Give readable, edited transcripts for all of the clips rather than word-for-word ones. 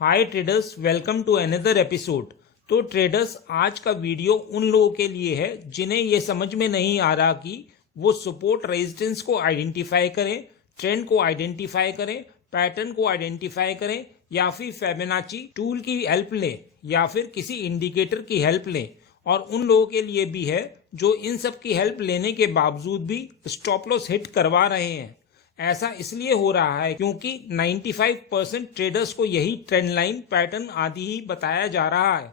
Hi traders, welcome to another episode. तो traders, आज का वीडियो उन लोगों के लिए है जिन्हें ये समझ में नहीं आ रहा कि वो सपोर्ट रेजिस्टेंस को आइडेंटिफाई करें, ट्रेंड को आइडेंटिफाई करें, पैटर्न को आइडेंटिफाई करें, या फिर फिबोनाची टूल की हेल्प लें या फिर किसी इंडिकेटर की हेल्प लें। और उन लोगों के लिए भी है जो इन सब की हेल्प लेने के बावजूद भी स्टॉप लॉस हिट करवा रहे हैं। ऐसा इसलिए हो रहा है क्योंकि 95% ट्रेडर्स को यही ट्रेंड लाइन, पैटर्न आदि ही बताया जा रहा है।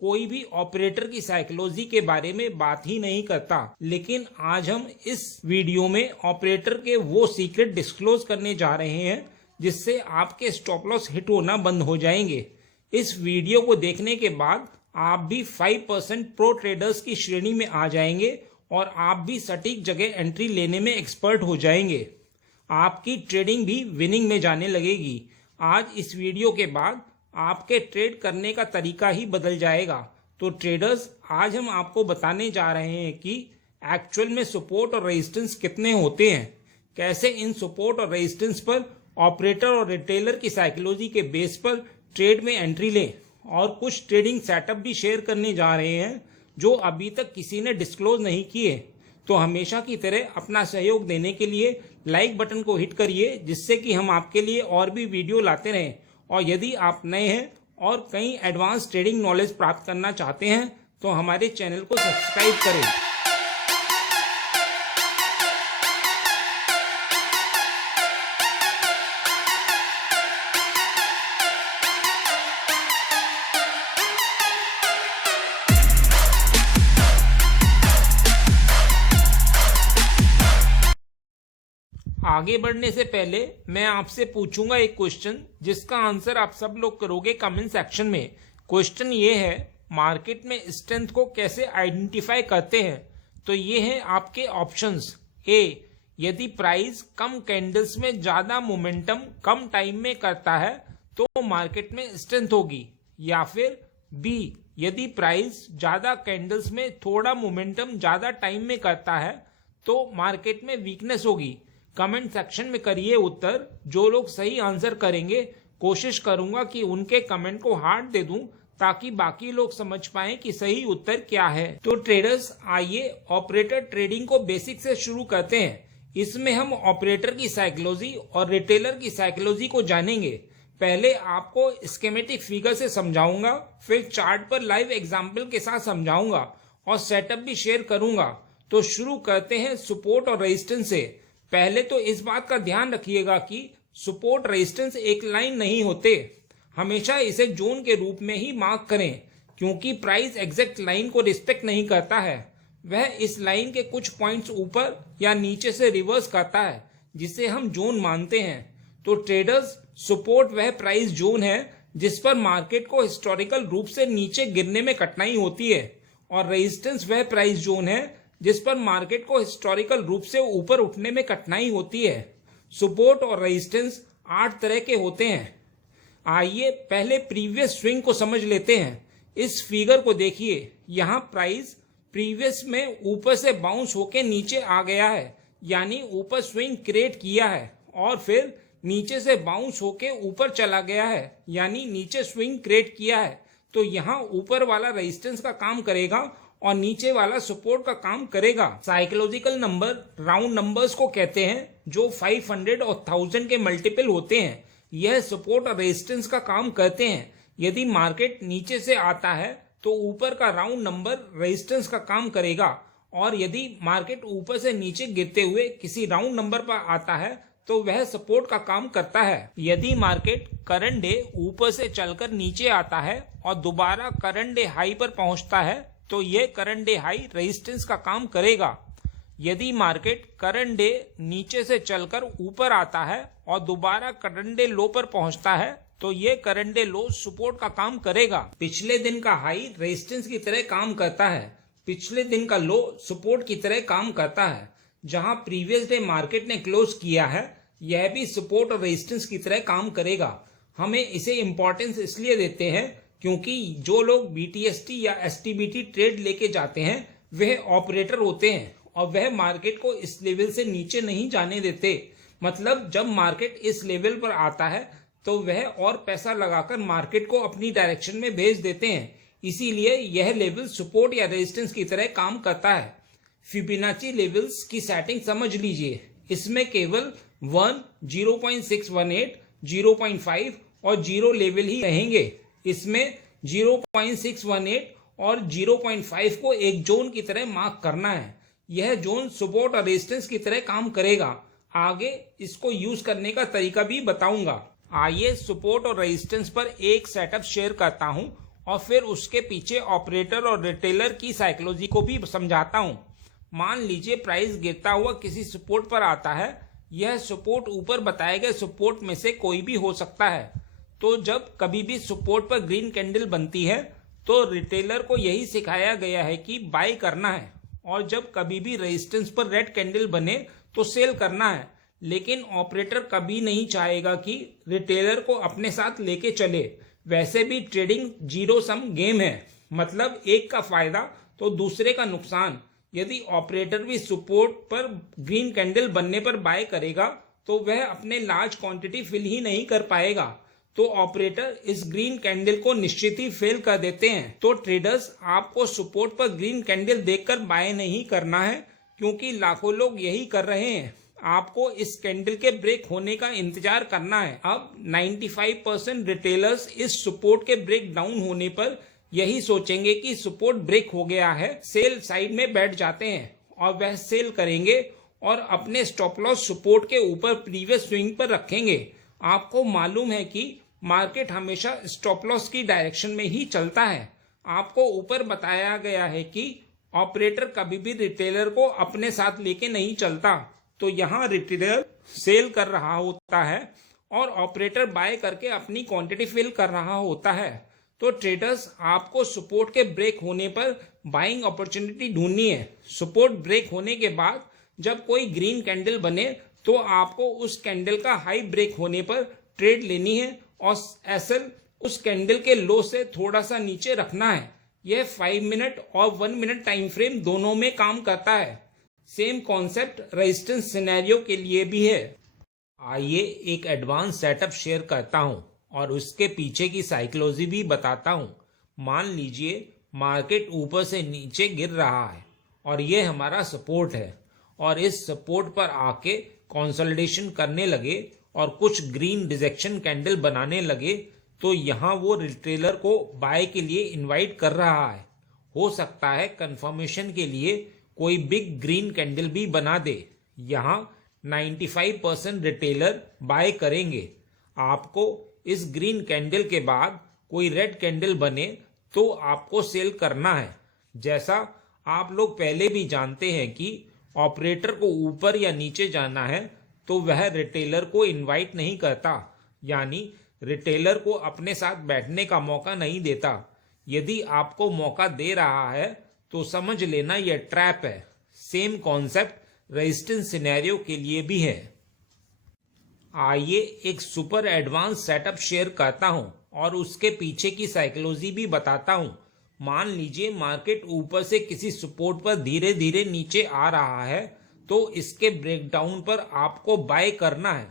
कोई भी ऑपरेटर की साइकोलॉजी के बारे में बात ही नहीं करता। लेकिन आज हम इस वीडियो में ऑपरेटर के वो सीक्रेट डिस्क्लोज करने जा रहे हैं जिससे आपके स्टॉप लॉस हिट होना बंद हो जाएंगे। इस वीडियो को देखने के बाद आप भी 5% प्रो ट्रेडर्स की श्रेणी में आ जाएंगे और आप भी सटीक जगह एंट्री लेने में एक्सपर्ट हो जाएंगे। आपकी ट्रेडिंग भी विनिंग में जाने लगेगी। आज इस वीडियो के बाद आपके ट्रेड करने का तरीका ही बदल जाएगा। तो ट्रेडर्स, आज हम आपको बताने जा रहे हैं कि एक्चुअल में सपोर्ट और रेजिस्टेंस कितने होते हैं, कैसे इन सपोर्ट और रेजिस्टेंस पर ऑपरेटर और रिटेलर की साइकोलॉजी के बेस पर ट्रेड में एंट्री लें, और कुछ ट्रेडिंग सेटअप भी शेयर करने जा रहे हैं जो अभी तक किसी ने डिस्क्लोज नहीं किए। तो हमेशा की तरह अपना सहयोग देने के लिए लाइक बटन को हिट करिए, जिससे कि हम आपके लिए और भी वीडियो लाते रहें। और यदि आप नए हैं और कई एडवांस ट्रेडिंग नॉलेज प्राप्त करना चाहते हैं तो हमारे चैनल को सब्सक्राइब करें। आगे बढ़ने से पहले मैं आपसे पूछूंगा एक क्वेश्चन, जिसका आंसर आप सब लोग करोगे कमेंट सेक्शन में। क्वेश्चन ये है, मार्केट में स्ट्रेंथ को कैसे आइडेंटिफाई करते हैं? तो ये हैं आपके ऑप्शंस। ए, यदि प्राइस कम कैंडल्स में ज्यादा मोमेंटम कम टाइम में करता है तो मार्केट में स्ट्रेंथ होगी। या फिर बी, यदि प्राइस ज्यादा कैंडल्स में थोड़ा मोमेंटम ज्यादा टाइम में करता है तो मार्केट में वीकनेस होगी। कमेंट सेक्शन में करिए उत्तर। जो लोग सही आंसर करेंगे, कोशिश करूंगा कि उनके कमेंट को हार्ट दे दूं ताकि बाकी लोग समझ पाएं कि सही उत्तर क्या है। तो ट्रेडर्स, आइए ऑपरेटर ट्रेडिंग को बेसिक से शुरू करते हैं। इसमें हम ऑपरेटर की साइकोलॉजी और रिटेलर की साइकोलॉजी को जानेंगे। पहले आपको स्कीमेटिक फिगर से समझाऊंगा, फिर चार्ट पर लाइव एग्जाम्पल के साथ समझाऊंगा और सेटअप भी शेयर करूंगा। तो शुरू करते हैं सपोर्ट और रेजिस्टेंस से। पहले तो इस बात का ध्यान रखिएगा कि सपोर्ट रेजिस्टेंस एक लाइन नहीं होते। हमेशा इसे जोन के रूप में ही मार्क करें, क्योंकि प्राइस एग्जैक्ट लाइन को रिस्पेक्ट नहीं करता है। वह इस लाइन के कुछ पॉइंट्स ऊपर या नीचे से रिवर्स करता है, जिसे हम जोन मानते हैं। तो ट्रेडर्स, सपोर्ट वह प्राइस जोन है जिस पर मार्केट को हिस्टोरिकल रूप से नीचे गिरने में कठिनाई होती है, और रेजिस्टेंस वह प्राइस जोन है जिस पर मार्केट को हिस्टोरिकल रूप से ऊपर उठने में कठिनाई होती है। सपोर्ट और रेजिस्टेंस 8 तरह के होते हैं। आइए पहले प्रीवियस स्विंग को समझ लेते हैं। इस फिगर को देखिए, यहाँ प्राइस प्रीवियस में ऊपर से बाउंस होके नीचे आ गया है, यानी ऊपर स्विंग क्रिएट किया है, और फिर नीचे से बाउंस होके ऊपर चला गया है, यानी नीचे स्विंग क्रिएट किया है। तो यहाँ ऊपर वाला रेजिस्टेंस का काम करेगा और नीचे वाला सपोर्ट का काम करेगा। साइकोलॉजिकल नंबर राउंड नंबर्स को कहते हैं, जो 500 और 1000 के मल्टीपल होते हैं। यह सपोर्ट और रेजिस्टेंस का काम करते हैं। यदि मार्केट नीचे से आता है तो ऊपर का राउंड नंबर रेजिस्टेंस का काम करेगा, और यदि मार्केट ऊपर से नीचे गिरते हुए किसी राउंड नंबर पर आता है तो वह सपोर्ट का काम करता है। यदि मार्केट करंट डे ऊपर से चलकर नीचे आता है और दोबारा करंट डे हाई पर पहुंचता है तो यह करंट डे हाई रेजिस्टेंस का काम करेगा। यदि मार्केट करंट डे नीचे से चलकर ऊपर आता है और दोबारा करंट डे लो पर पहुंचता है तो यह करंट डे लो सपोर्ट का काम करेगा। पिछले दिन का हाई रेजिस्टेंस की तरह काम करता है, पिछले दिन का लो सपोर्ट की तरह काम करता है। जहां प्रीवियस डे मार्केट ने क्लोज किया है, यह भी सपोर्ट और रेजिस्टेंस की तरह काम करेगा। हमें इसे इंपॉर्टेंस इसलिए देते हैं क्योंकि जो लोग BTST या STBT ट्रेड लेके जाते हैं वह ऑपरेटर होते हैं, और वह मार्केट को इस लेवल से नीचे नहीं जाने देते। मतलब जब मार्केट इस लेवल पर आता है तो वह और पैसा लगाकर मार्केट को अपनी डायरेक्शन में भेज देते हैं। इसीलिए यह लेवल सपोर्ट या रेजिस्टेंस की तरह काम करता है। फिबोनाची लेवल्स की सेटिंग समझ लीजिए। इसमें केवल 1, 0.618, 0.5 और 0 लेवल ही रहेंगे। इसमें 0.618 और 0.5 को एक जोन की तरह मार्क करना है। यह जोन सपोर्ट और रेजिस्टेंस की तरह काम करेगा। आगे इसको यूज करने का तरीका भी बताऊंगा। आइए सपोर्ट और रेजिस्टेंस पर एक सेटअप शेयर करता हूं और फिर उसके पीछे ऑपरेटर और रिटेलर की साइकोलॉजी को भी समझाता हूं। मान लीजिए प्राइस गिरता हुआ किसी सपोर्ट पर आता है। यह सपोर्ट ऊपर बताए गए सपोर्ट में से कोई भी हो सकता है। तो जब कभी भी सपोर्ट पर ग्रीन कैंडल बनती है तो रिटेलर को यही सिखाया गया है कि बाय करना है, और जब कभी भी रेजिस्टेंस पर रेड कैंडल बने तो सेल करना है। लेकिन ऑपरेटर कभी नहीं चाहेगा कि रिटेलर को अपने साथ लेके चले। वैसे भी ट्रेडिंग जीरो सम गेम है, मतलब एक का फायदा तो दूसरे का नुकसान। यदि ऑपरेटर भी सपोर्ट पर ग्रीन कैंडल बनने पर बाय करेगा तो वह अपने लार्ज क्वांटिटी फिल ही नहीं कर पाएगा, तो ऑपरेटर इस ग्रीन कैंडल को निश्चित ही फेल कर देते हैं। तो ट्रेडर्स, आपको सपोर्ट पर ग्रीन कैंडल देखकर बाय नहीं करना है, क्योंकि लाखों लोग यही कर रहे हैं। आपको इस कैंडल के ब्रेक होने का इंतजार करना है। अब 95% रिटेलर्स इस सपोर्ट के ब्रेक डाउन होने पर यही सोचेंगे कि सपोर्ट ब्रेक हो गया है, सेल साइड में बैठ जाते हैं और वह सेल करेंगे और अपने स्टॉप लॉस सपोर्ट के ऊपर प्रीवियस स्विंग पर रखेंगे। आपको मालूम है कि मार्केट हमेशा स्टॉप लॉस की डायरेक्शन में ही चलता है। आपको ऊपर बताया गया है कि ऑपरेटर कभी भी रिटेलर को अपने साथ लेके नहीं चलता। तो यहाँ रिटेलर सेल कर रहा होता है और ऑपरेटर बाय करके अपनी क्वांटिटी फिल कर रहा होता है। तो ट्रेडर्स, आपको सपोर्ट के ब्रेक होने पर बाइंग अपॉर्चुनिटी ढूंढनी है। सपोर्ट ब्रेक होने के बाद जब कोई ग्रीन कैंडल बने तो आपको उस कैंडल का हाई ब्रेक होने पर ट्रेड लेनी है और एसएल उस कैंडल के लो से थोड़ा सा नीचे रखना है। यह 5 मिनट और 1 मिनट टाइम फ्रेम दोनों में काम करता है। सेम कॉन्सेप्ट रेजिस्टेंस सिनेरियो के लिए भी है। आइए एक एडवांस सेटअप शेयर करता हूं और उसके पीछे की साइकोलॉजी भी बताता हूं। मान लीजिए मार्केट ऊपर से नीचे गिर रहा है और ये हमारा सपोर्ट है, और इस सपोर्ट पर आके कंसोलिडेशन करने लगे और कुछ ग्रीन रिजेक्शन कैंडल बनाने लगे, तो यहाँ वो रिटेलर को बाय के लिए इनवाइट कर रहा है। हो सकता है कंफर्मेशन के लिए कोई बिग ग्रीन कैंडल भी बना दे। यहाँ 95% रिटेलर बाय करेंगे। आपको इस ग्रीन कैंडल के बाद कोई रेड कैंडल बने तो आपको सेल करना है। जैसा आप लोग पहले भी जानते हैं कि ऑपरेटर को ऊपर या नीचे जाना है तो वह रिटेलर को इनवाइट नहीं करता, यानी रिटेलर को अपने साथ बैठने का मौका नहीं देता। यदि आपको मौका दे रहा है तो समझ लेना यह ट्रैप है। सेम कॉन्सेप्ट रेजिस्टेंस सिनेरियो के लिए भी है। आइए एक सुपर एडवांस सेटअप शेयर करता हूं और उसके पीछे की साइकोलॉजी भी बताता हूं। मान लीजिए मार्केट ऊपर से किसी सपोर्ट पर धीरे धीरे नीचे आ रहा है, तो इसके ब्रेकडाउन पर आपको बाय करना है।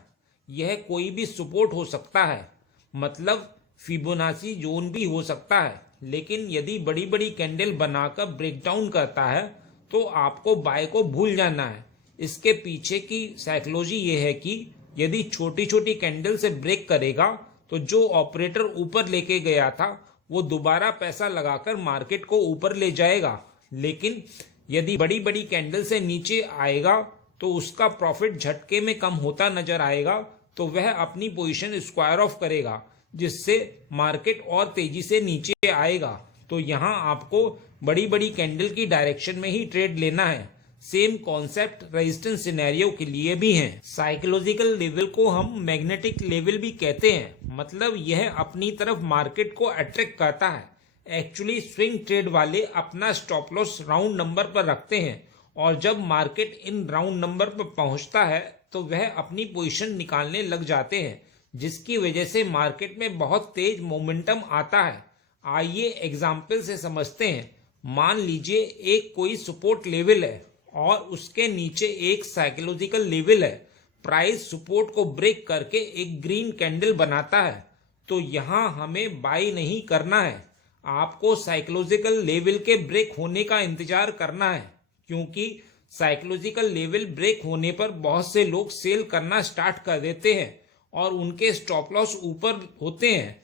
यह कोई भी सपोर्ट हो सकता है, मतलब फिबोनाची जोन भी हो सकता है। लेकिन यदि बड़ी बड़ी कैंडल बनाकर ब्रेकडाउन करता है तो आपको बाय को भूल जाना है। इसके पीछे की साइकोलॉजी ये है कि यदि छोटी छोटी कैंडल से ब्रेक करेगा तो जो ऑपरेटर ऊपर लेके गया था वो दोबारा पैसा लगाकर मार्केट को ऊपर ले जाएगा। लेकिन यदि बड़ी बड़ी कैंडल से नीचे आएगा तो उसका प्रॉफिट झटके में कम होता नजर आएगा, तो वह अपनी पोजीशन स्क्वायर ऑफ करेगा, जिससे मार्केट और तेजी से नीचे आएगा। तो यहाँ आपको बड़ी बड़ी कैंडल की डायरेक्शन में ही ट्रेड लेना है। सेम कॉन्सेप्ट रेजिस्टेंस सिनेरियो के लिए भी है। साइकोलॉजिकल लेवल को हम मैग्नेटिक लेवल भी कहते हैं, मतलब यह अपनी तरफ मार्केट को अट्रैक्ट करता है। एक्चुअली स्विंग ट्रेड वाले अपना स्टॉप लॉस राउंड नंबर पर रखते हैं, और जब मार्केट इन राउंड नंबर पर पहुंचता है तो वह अपनी पोजीशन निकालने लग जाते हैं, जिसकी वजह से मार्केट में बहुत तेज मोमेंटम आता है। आइए एग्जाम्पल से समझते हैं। मान लीजिए एक कोई सपोर्ट लेवल है और उसके नीचे एक साइकोलॉजिकल लेवल है, प्राइस सपोर्ट को ब्रेक करके एक ग्रीन कैंडल बनाता है तो यहाँ हमें बाई नहीं करना है, आपको साइकोलॉजिकल लेवल के ब्रेक होने का इंतजार करना है, क्योंकि साइकोलॉजिकल लेवल ब्रेक होने पर बहुत से लोग सेल करना स्टार्ट कर देते हैं और उनके स्टॉप लॉस ऊपर होते हैं।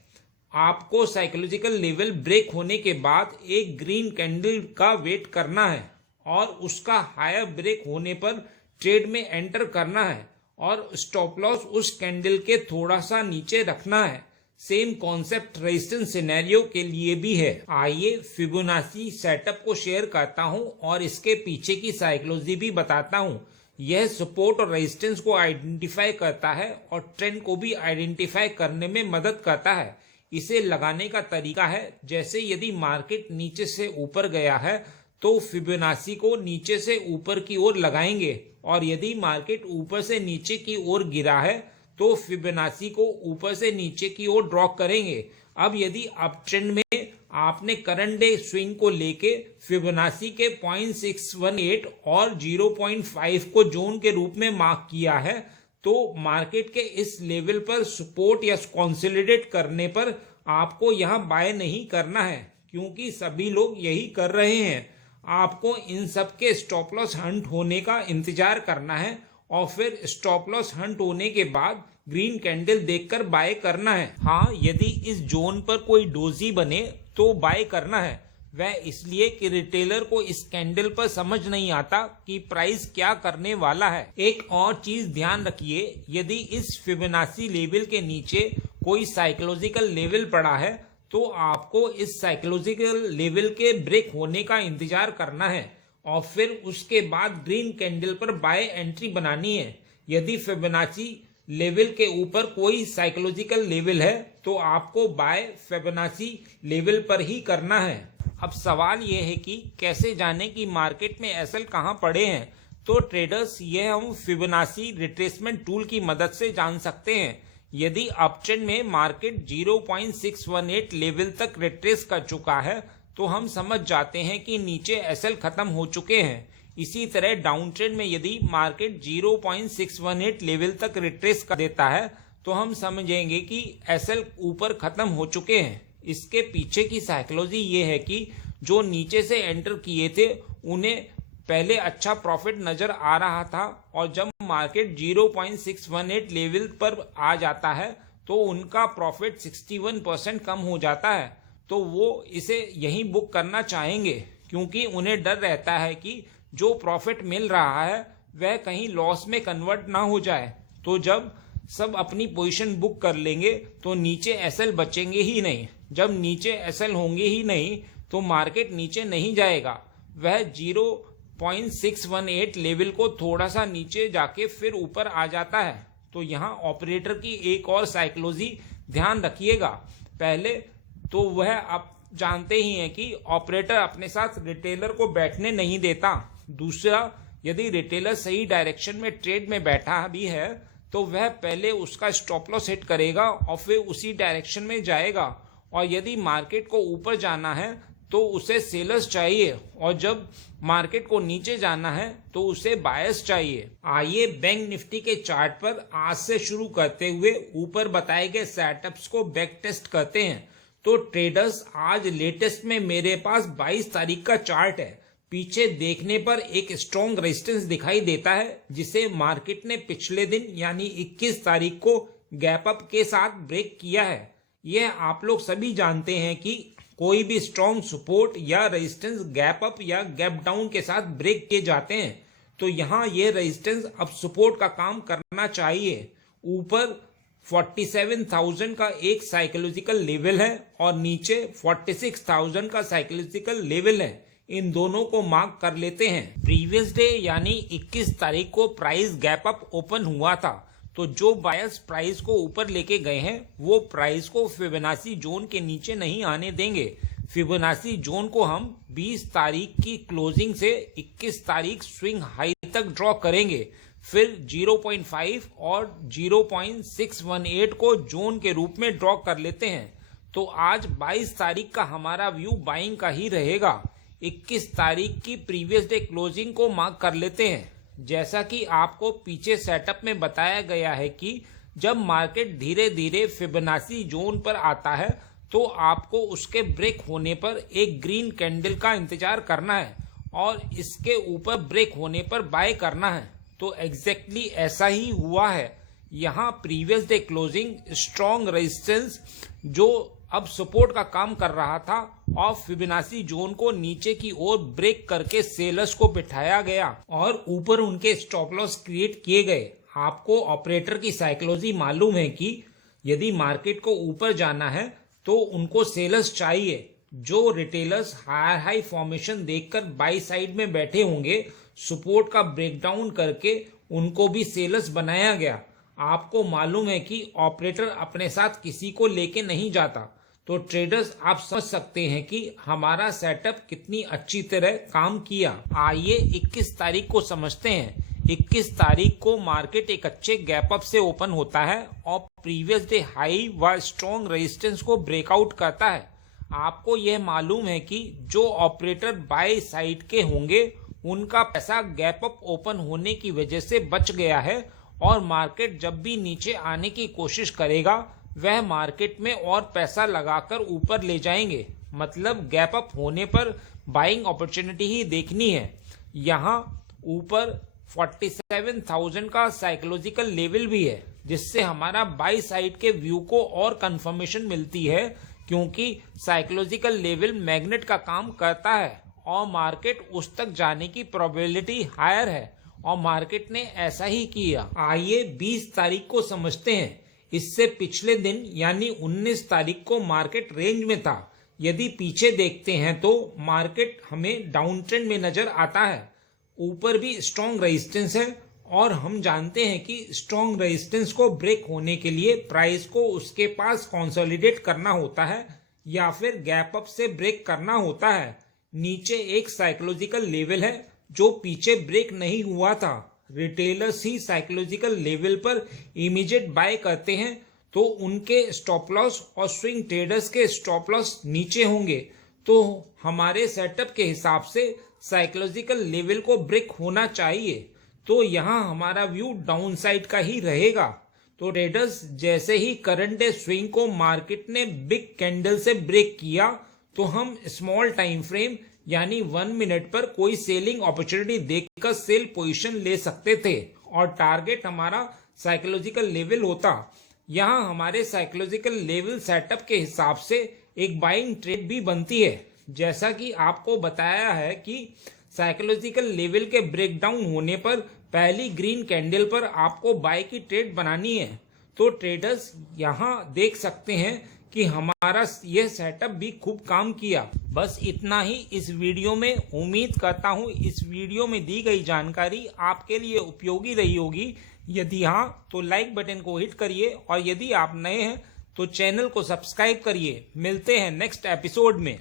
आपको साइकोलॉजिकल लेवल ब्रेक होने के बाद एक ग्रीन कैंडल का वेट करना है और उसका हायर ब्रेक होने पर ट्रेड में एंटर करना है और स्टॉप लॉस उस कैंडल के थोड़ा सा नीचे रखना है। सेम कॉन्सेप्ट रेजिस्टेंस सिनेरियो के लिए भी है। आइए फिबोनाची सेटअप को शेयर करता हूं और इसके पीछे की साइकोलॉजी भी बताता हूं। यह सपोर्ट और रेजिस्टेंस को आइडेंटिफाई करता है और ट्रेंड को भी आइडेंटिफाई करने में मदद करता है। इसे लगाने का तरीका है, जैसे यदि मार्केट नीचे से ऊपर गया है तो फिबोनाची को नीचे से ऊपर की ओर लगाएंगे और यदि मार्केट ऊपर से नीचे की ओर गिरा है तो फिबोनाची को ऊपर से नीचे की ओर ड्रॉ करेंगे। अब यदि अप ट्रेंड में आपने करंट डे स्विंग को लेके फिबोनाची के 0.618 और 0.5 को जोन के रूप में मार्क किया है तो मार्केट के इस लेवल पर सपोर्ट या कंसोलिडेट करने पर आपको यहां बाय नहीं करना है, क्योंकि सभी लोग यही कर रहे हैं। आपको इन सब के स्टॉप लॉस हंट होने का इंतजार करना है और फिर स्टॉप लॉस हंट होने के बाद ग्रीन कैंडल देखकर बाय करना है। हाँ, यदि इस जोन पर कोई डोजी बने तो बाय करना है। वह इसलिए कि रिटेलर को इस कैंडल पर समझ नहीं आता कि प्राइस क्या करने वाला है। एक और चीज ध्यान रखिए, यदि इस फिबोनाची लेवल के नीचे कोई साइकोलॉजिकल लेवल पड़ा है तो आपको इस साइकोलॉजिकल लेवल के ब्रेक होने का इंतजार करना है और फिर उसके बाद ग्रीन कैंडल पर बाय एंट्री बनानी है। यदि फिबोनाची लेवल के ऊपर कोई साइकोलॉजिकल लेवल है तो आपको बाय फिबोनाची लेवल पर ही करना है। अब सवाल यह है कि कैसे जाने कि मार्केट में एसएल कहां पड़े हैं। तो ट्रेडर्स, यह हम फिबोनाची रिट्रेसमेंट टूल की मदद से जान सकते हैं। यदि अपट्रेंड में मार्केट 0.618 लेवल तक रिट्रेस कर चुका है तो हम समझ जाते हैं कि नीचे एसएल खत्म हो चुके हैं। इसी तरह डाउन ट्रेंड में यदि मार्केट 0.618 लेवल तक रिट्रेस कर देता है तो हम समझेंगे कि एसएल ऊपर खत्म हो चुके हैं। इसके पीछे की साइकोलॉजी ये है कि जो नीचे से एंटर किए थे उन्हें पहले अच्छा प्रॉफिट नजर आ रहा था और जब मार्केट 0.618 लेवल पर आ जाता है तो उनका प्रॉफिट 61% कम हो जाता है, तो वो इसे यहीं बुक करना चाहेंगे, क्योंकि उन्हें डर रहता है कि जो प्रॉफिट मिल रहा है वह कहीं लॉस में कन्वर्ट ना हो जाए। तो जब सब अपनी पोजीशन बुक कर लेंगे तो नीचे एसएल बचेंगे ही नहीं। जब नीचे एसएल होंगे ही नहीं तो मार्केट नीचे नहीं जाएगा, वह 0.618 लेवल को थोड़ा सा नीचे जाके फिर ऊपर आ जाता है। तो यहाँ ऑपरेटर की एक और साइकोलॉजी ध्यान रखिएगा। पहले तो वह आप जानते ही हैं कि ऑपरेटर अपने साथ रिटेलर को बैठने नहीं देता। दूसरा, यदि रिटेलर सही डायरेक्शन में ट्रेड में बैठा भी है तो वह पहले उसका स्टॉप लॉस हिट करेगा और फिर उसी डायरेक्शन में जाएगा। और यदि मार्केट को ऊपर जाना है तो उसे सेलर्स चाहिए और जब मार्केट को नीचे जाना है तो उसे बायर्स चाहिए। आइए बैंक निफ्टी के चार्ट पर आज से शुरू करते हुए ऊपर बताए गए सेटअप्स को बैक टेस्ट करते हैं। तो ट्रेडर्स, आज लेटेस्ट में मेरे पास 22 तारीख का चार्ट है। पीछे देखने पर एक स्ट्रॉन्ग रेजिस्टेंस दिखाई देता है जिसे मार्केट ने पिछले दिन यानी 21 तारीख को गैप अप के साथ ब्रेक किया है। यह आप लोग सभी जानते हैं कि कोई भी स्ट्रॉन्ग सपोर्ट या रेजिस्टेंस गैप अप या गैप डाउन के साथ ब्रेक किए जाते हैं। तो यहाँ ये रेजिस्टेंस अब सपोर्ट का काम करना चाहिए। ऊपर 47,000 का एक साइकोलॉजिकल लेवल है और नीचे 46,000 का साइकोलॉजिकल लेवल है। इन दोनों को मार्क कर लेते हैं। प्रीवियस डे यानी 21 तारीख को प्राइस गैप अप ओपन हुआ था, तो जो बायर्स प्राइस को ऊपर लेके गए हैं वो प्राइस को फिबोनाची जोन के नीचे नहीं आने देंगे। फिबोनाची जोन को हम 20 तारीख की क्लोजिंग से 21 तारीख स्विंग हाई तक ड्रॉ करेंगे। फिर 0.5 और 0.618 को जोन के रूप में ड्रॉ कर लेते हैं। तो आज 22 तारीख का हमारा व्यू बाइंग का ही रहेगा। 21 तारीख की प्रीवियस डे क्लोजिंग को मार्क कर लेते हैं। जैसा कि आपको पीछे सेटअप में बताया गया है कि जब मार्केट धीरे धीरे फिबोनाची जोन पर आता है तो आपको उसके ब्रेक होने पर एक ग्रीन कैंडल का इंतजार करना है और इसके ऊपर ब्रेक होने पर बाय करना है। तो एग्जैक्टली ऐसा ही हुआ है। यहाँ previous day closing strong resistance जो अब सपोर्ट का काम कर रहा था और फिबोनाची जोन को नीचे की ओर ब्रेक करके सेलर्स को बिठाया गया और ऊपर उनके स्टॉप लॉस क्रिएट किए गए। आपको ऑपरेटर की साइकोलॉजी मालूम है कि यदि मार्केट को ऊपर जाना है तो उनको सेलर्स चाहिए। जो रिटेलर्स हाई फॉर्मेशन देखकर बाई साइड में बैठे होंगे, सपोर्ट का ब्रेकडाउन करके उनको भी सेलर्स बनाया गया। आपको मालूम है कि ऑपरेटर अपने साथ किसी को लेके नहीं जाता। तो ट्रेडर्स आप समझ सकते हैं कि हमारा सेटअप कितनी अच्छी तरह काम किया। आइए 21 तारीख को समझते हैं। 21 तारीख को मार्केट एक अच्छे गैप अप से ओपन होता है और प्रीवियस डे हाई व स्ट्रॉन्ग रेजिस्टेंस को ब्रेकआउट करता है। आपको यह मालूम है कि जो ऑपरेटर बाय साइड के होंगे उनका पैसा गैप अप ओपन होने की वजह से बच गया है और मार्केट जब भी नीचे आने की कोशिश करेगा वह मार्केट में और पैसा लगाकर ऊपर ले जाएंगे। मतलब गैप अप होने पर बाइंग अपॉर्चुनिटी ही देखनी है। यहाँ ऊपर 47,000 का साइकोलॉजिकल लेवल भी है जिससे हमारा बाई साइड के व्यू को और कंफर्मेशन मिलती है क्योंकि साइकोलॉजिकल लेवल मैग्नेट का काम करता है और मार्केट उस तक जाने की प्रोबेबिलिटी हायर है और मार्केट ने ऐसा ही किया। आइए 20 तारीख को समझते हैं। इससे पिछले दिन यानी 19 तारीख को मार्केट रेंज में था। यदि पीछे देखते हैं तो मार्केट हमें डाउन ट्रेंड में नजर आता है। ऊपर भी स्ट्रॉन्ग रेजिस्टेंस है और हम जानते हैं कि स्ट्रॉन्ग रेजिस्टेंस को ब्रेक होने के लिए प्राइस को उसके पास कंसोलिडेट करना होता है या फिर गैप अप से ब्रेक करना होता है। नीचे एक साइकोलॉजिकल लेवल है जो पीछे ब्रेक नहीं हुआ था। रिटेलर्स ही साइकोलॉजिकल लेवल पर इमीडिएट बाय करते हैं तो उनके स्टॉप लॉस और स्विंग ट्रेडर्स के स्टॉप लॉस नीचे होंगे। तो हमारे सेटअप के हिसाब से साइकोलॉजिकल लेवल को ब्रेक होना चाहिए। तो यहाँ हमारा व्यू डाउन साइड का ही रहेगा। तो ट्रेडर्स जैसे ही करंट डे स्विंग को मार्केट ने बिग कैंडल से ब्रेक किया तो हम स्मॉल टाइम फ्रेम यानी 1 मिनट पर कोई सेलिंग अपॉर्चुनिटी देखकर सेल पोजीशन ले सकते थे और टारगेट हमारा साइकोलॉजिकल लेवल होता। यहाँ हमारे साइकोलॉजिकल लेवल सेटअप के हिसाब से एक बाइंग ट्रेड भी बनती है। जैसा कि आपको बताया है कि साइकोलॉजिकल लेवल के ब्रेकडाउन होने पर पहली ग्रीन कैंडल पर आपको बाय की ट्रेड बनानी है। तो ट्रेडर्स यहाँ देख सकते हैं कि हमारा यह सेटअप भी खूब काम किया। बस इतना ही इस वीडियो में। उम्मीद करता हूँ इस वीडियो में दी गई जानकारी आपके लिए उपयोगी रही होगी। यदि हाँ तो लाइक बटन को हिट करिए और यदि आप नए हैं तो चैनल को सब्सक्राइब करिए। मिलते हैं नेक्स्ट एपिसोड में।